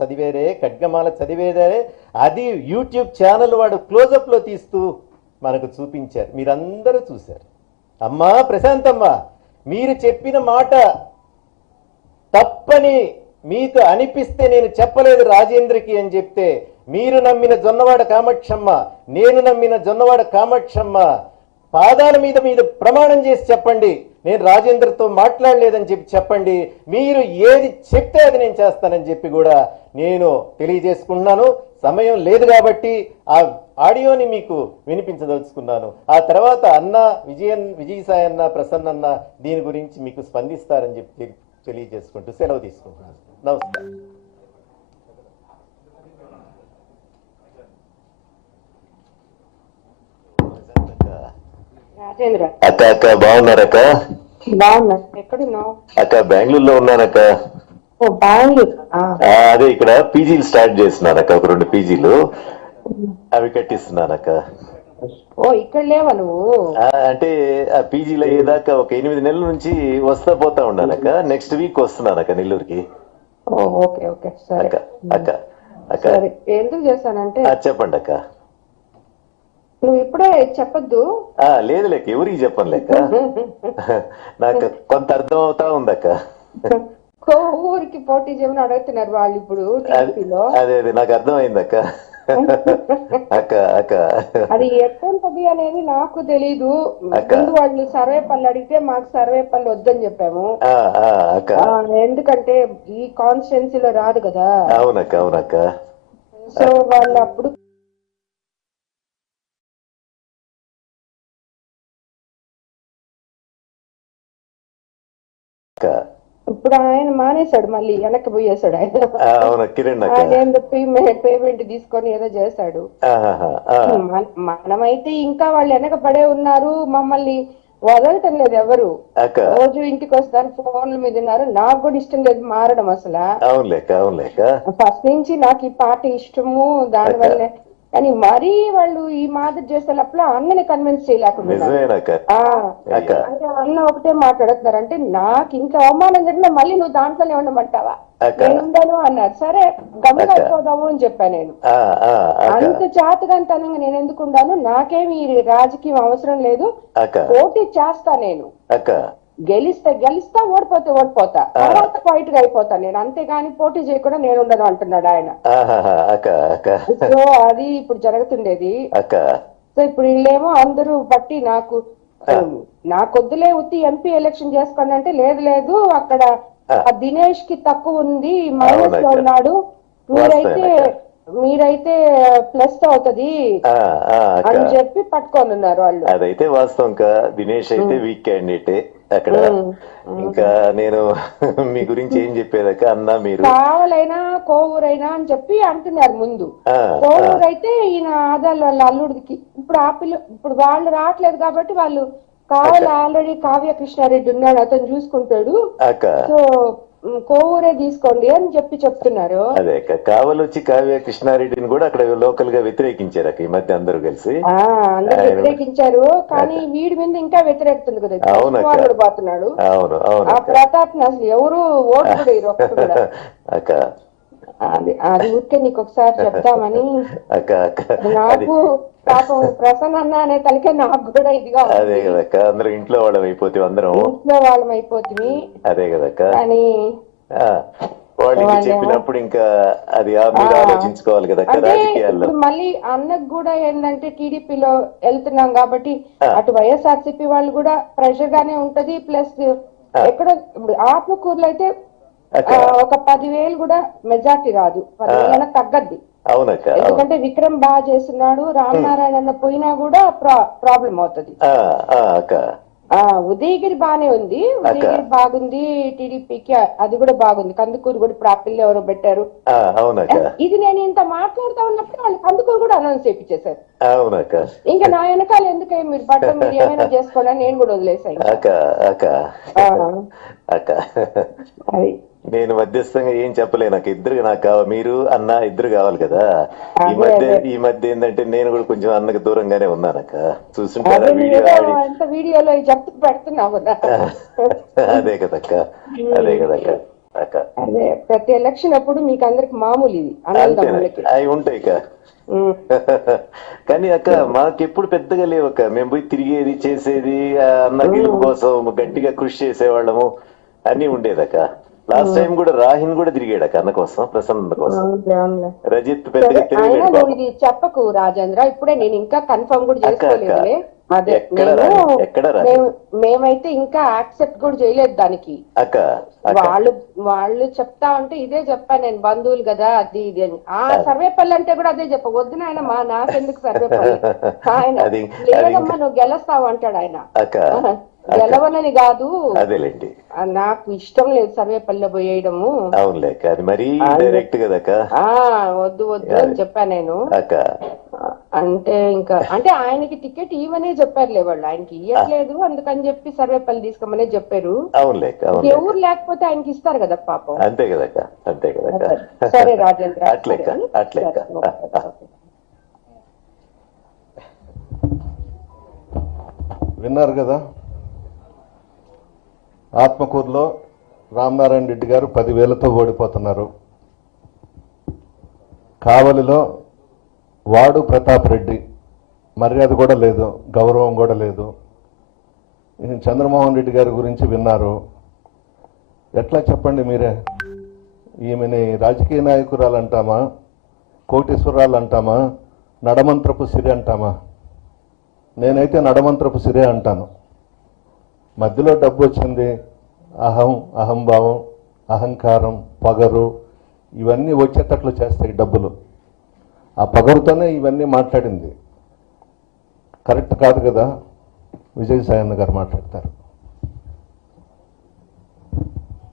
చదివేరే, ఖడ్గమాల చదివేదే. అది YouTube channel వాడు క్లోజప్లో తీస్తూ మనకు చూపించారు, మీరందరూ చూశారు. అమ్మా ప్రశాంతమ్మ, మీరు చెప్పిన మాట తప్పని మీకు అనిపిస్తే నేను చెప్పలేదు రాజేంద్రకి అని చెప్తే, మీరు నమ్మిన జొన్నవాడ కామాక్షమ్మ, నేను నమ్మిన జొన్నవాడ కామాక్షమ్మ పాదాల మీద మీద ప్రమాణం చేసి చెప్పండి, నేను రాజేంద్రతో మాట్లాడలేదని చెప్పి చెప్పండి. మీరు ఏది చెప్తే అది నేను చేస్తానని చెప్పి కూడా నేను తెలియజేసుకున్నాను. సమయం లేదు కాబట్టి ఆ ఆడియోని మీకు వినిపించదలుచుకున్నాను. ఆ తర్వాత అన్న విజయసాయి అన్న, ప్రసన్న అన్న దీని గురించి మీకు స్పందిస్తారని చెప్పి తెలియజేసుకుంటూ సెలవు తీసుకుంటున్నాను. నమస్కారం. అక్క అక్క బాగున్నారక్క? బాగున్నా. ఎక్కడున్నావు? అక్క బెంగళూరులో ఉన్నానక్క. అదే ఇక్కడ పీజీలు స్టార్ట్ చేస్తున్నానక్క, ఒక 2 పీజీలు అవి కట్టిస్తున్నానక్క. ఓ ఇక్కడ లేవా నువ్వు? అంటే ఆ పీజీలో అయ్యేదాకా ఒక 8 నెలల నుంచి వస్తా పోతా ఉన్నానక్క. నెక్స్ట్ వీక్ వస్తున్నానక్క నెల్లూరుకి. ఓకే ఓకే సరే అక్క అక్క అక్క ఎందుకు చేశానంటే చెప్పండి అక్క. నువ్వు ఇప్పుడే చెప్పొద్దు. లేదు లేక ఎవరికి చెప్పను లేక, నాకు కొంత అర్థం అవుతా ఉందక్క. ఊరికి పోటీ చేయమని అడుగుతున్నారు వాళ్ళు ఇప్పుడు. అదే అదే నాకు అర్థమైందక్క. అక్క అక్క అది ఎట్టుంటది అనేది నాకు తెలీదు. ముందు వాళ్ళు సర్వే పనులు అడిగితే మాకు సర్వే పనులు వద్దని చెప్పాము. ఎందుకంటే ఈ కాన్స్టిట్యున్సీలో రాదు కదా. అవునక్క అవునక్క. సో వాళ్ళు అప్పుడు ఇప్పుడు ఆయన మానేశాడు, మళ్ళీ వెనక్కి పోయేశాడు. ఆయన పేమెంట్ తీసుకొని ఏదో చేశాడు. మనమైతే ఇంకా వాళ్ళు వెనక పడే ఉన్నారు, మమ్మల్ని వదలటం లేదు ఎవరు. రోజు ఇంటికి వస్తారు, ఫోన్ల మీద ఉన్నారు. నాకు కూడా ఇష్టం లేదు మారడం అసలు. ఫస్ట్ నుంచి నాకు ఈ పార్టీ ఇష్టము, దానివల్లే. కానీ మరీ వాళ్ళు ఈ మాదిరి చేసేటప్పుడు అన్నని కన్విన్స్ చేయలేకుండా అంటే అన్న ఒకటే మాట్లాడుతున్నారు. అంటే నాకు ఇంకా అవమానం జరిగినా మళ్ళీ నువ్వు దాంట్లోనే ఉండమంటావా, నేను ఉండను అన్నారు. సరే గమ్ముగా అయిపోదాము అని చెప్పాను నేను. అంత చాతగాంతనంగా నేను ఎందుకు ఉండాను, నాకేమి రాజకీయం అవసరం లేదు, పోటీ చేస్తా నేను. గెలిస్తా ఓడిపోతే ఓడిపోతా, తర్వాత ఫైట్ గా అయిపోతా నేను, అంతేగాని పోటీ చేయకుండా నేను ఉండను అంటున్నాడు ఆయన. సో అది ఇప్పుడు జరుగుతుండేది. సో ఇప్పుడు వీళ్ళేమో అందరూ బట్టి నాకొద్దులే ఉత్తి ఎంపీ ఎలక్షన్ చేసుకోండి అంటే, లేదు లేదు అక్కడ దినేష్ కి తక్కువ ఉంది, మైనస్ లో ఉన్నాడు, మీరైతే ప్లస్ అవుతది అని చెప్పి పట్టుకొని ఉన్నారు వాళ్ళు. అదైతే వాస్తవం. దినేష్ అయితే వీక్ క్యాండిడేట్ అక్కడ. ఇంకా నేను మీ గురించి ఏం చెప్పేదాక అన్నా, మీరు కావాలైనా కోవూరైనా అని చెప్పి అంటున్నారు ముందు. కోవూరు అయితే ఈయన ఆదాలు వాళ్ళ అల్లుడికి ఇప్పుడు వాళ్ళు రావట్లేదు కాబట్టి వాళ్ళు కావాలి. ఆల్రెడీ కావ్య కృష్ణారెడ్డి ఉన్నాడు, అతను చూసుకుంటాడు. సో కోవూరే తీసుకోండి అని చెప్తున్నారు. అదే కావలొచ్చి కావ్య కృష్ణారెడ్డిని కూడా అక్కడ లోకల్ గా వ్యతిరేకించారు ఈ మధ్య అందరూ కలిసి. అందరూ వ్యతిరేకించారు, కానీ వీడి మీద ఇంకా వ్యతిరేకుతుంది కదా. పోతున్నాడు ఆ ప్రతాప్ ని అసలు ఎవరు ఓటు కూడా అది ఊరికే నీకు ఒకసారి చెప్తామని. నాకు పాపం ప్రసన్న అన్న అనే తలకే నాకు కూడా ఇదిగా. అదే కదక్క, అందరూ ఇంట్లో వాళ్ళం అయిపోతే, అందరం ఇంట్లో వాళ్ళం అయిపోతుంది. అదే కదక్క, కానీ వాళ్ళకి చెప్పినప్పుడు ఇంకా అది ఆలోచించుకోవాలి కదా రాజకీయాల్లో. మళ్ళీ అన్నకు కూడా ఏంటంటే టీడీపీలో వెళ్తున్నాం కాబట్టి అటు వైఎస్ఆర్సీపీ వాళ్ళు కూడా ప్రెషర్ గానే ఉంటది. ప్లస్ ఎక్కడ ఇప్పుడు ఆత్మకూరులో అయితే ఒక 10,000 కూడా మెజార్టీ రాదు, 10,000 తగ్గద్ది. ఎందుకంటే విక్రమ్ బాగా చేస్తున్నాడు, రామనారాయణ పోయినా కూడా ప్రాబ్లం అవుతుంది. ఉదయగిరి బానే ఉంది, ఉదయగిరి బాగుంది టీడీపీకి, అది కూడా బాగుంది. కందుకూరు కూడా ఇప్పుడు ఆ పిల్ల ఎవరో పెట్టారు. ఇది నేను ఇంత మాట్లాడుతా ఉన్నప్పుడు వాళ్ళు కందుకూరు కూడా అనౌన్స్ చేయించేశారు. ఇంకా నా వెనకాల ఎందుకే మీరు పడ్డం, మీరు ఏమైనా చేసుకోండి అని నేను కూడా వదిలేసాను. అది నేను మధ్యస్థంగా ఏం చెప్పలే, నాకు మీరు అన్న ఇద్దరు కావాలి కదా. ఈ మధ్య ఏంటంటే నేను కూడా కొంచెం అన్నకు దూరంగానే ఉన్నానక్క. చూసుంటారా వీడియోలో చెప్తూ పెడుతున్నావు కదా. అదే కదక్క. అదే ప్రతి ఎలక్షన్ అప్పుడు మీకు అందరికి మామూలు ఇది అన్నదమ్ములకి అవి ఉంటాయి కానీ అక్క మాకెప్పుడు పెద్దగా లేవక్క. మేము పోయి తిరిగేది చేసేది అన్న గెలుపు కోసం గట్టిగా కృషి చేసేవాళ్ళము అన్ని ఉండేదక్క. లాస్ట్ టైం కూడా రాహిన్ కూడా తిరిగాడక్క అన్న కోసం, ప్రసన్న కోసం. రజిత్ పెద్దగా తిరిగాడు. ఇది చెప్పకు రాజేంద్ర, ఇప్పుడే నేను ఇంకా కన్ఫర్మ్ కూడా చేసుకోలేదు. అదే మేమైతే ఇంకా యాక్సెప్ట్ కూడా చేయలేదు దానికి. వాళ్ళు చెప్తా ఉంటే ఇదే చెప్పాను నేను, బంధువులు కదా అది ఇది అని. ఆ సర్వేపల్లి అంటే కూడా అదే చెప్ప, వద్దున ఆయన మా నాకెందుకు సర్వేపల్లి, ఆయన లేదమ్మా నువ్వు గెలుస్తావు అంటాడు ఆయన. గెలవనని కాదు, నాకు ఇష్టం లేదు సర్వేపల్లిలో పోయేయడము, వద్దు వద్దు అని చెప్పాను నేను. అంటే ఇంకా అంటే ఆయనకి టికెట్ ఇవ్వనే చెప్పారులే వాళ్ళు, ఆయనకి ఇవ్వట్లేదు అందుకని చెప్పి సర్వేపల్లి తీసుకోమనే చెప్పారు. ఎవరు లేకపోతే ఆయనకి ఇస్తారు కదా పాపం. అంతే కదా, అంతే కదా. సరే రాజేంద్ర, విన్నారు కదా. ఆత్మకూరులో రామనారాయణ రెడ్డి గారు 10,000తో ఓడిపోతున్నారు. కావలిలో వాడు ప్రతాప్ రెడ్డి, మర్యాద కూడా లేదు, గౌరవం కూడా లేదు. చంద్రమోహన్ రెడ్డి గారి గురించి విన్నారు. ఎట్లా చెప్పండి మీరే? ఈమెని రాజకీయ నాయకురాలు అంటామా, కోటీశ్వరాలు అంటామా, నడమంత్రపు సిరి అంటామా? నేనైతే నడమంత్రపు సిరే అంటాను. మధ్యలో డబ్బు వచ్చింది, అహంభావం, అహంకారం, పగరు ఇవన్నీ వచ్చేటట్లు చేస్తాయి డబ్బులు. ఆ పగరుతోనే ఇవన్నీ మాట్లాడింది. కరెక్ట్ కాదు కదా విజయసాయి అన్న గారు మాట్లాడతారు.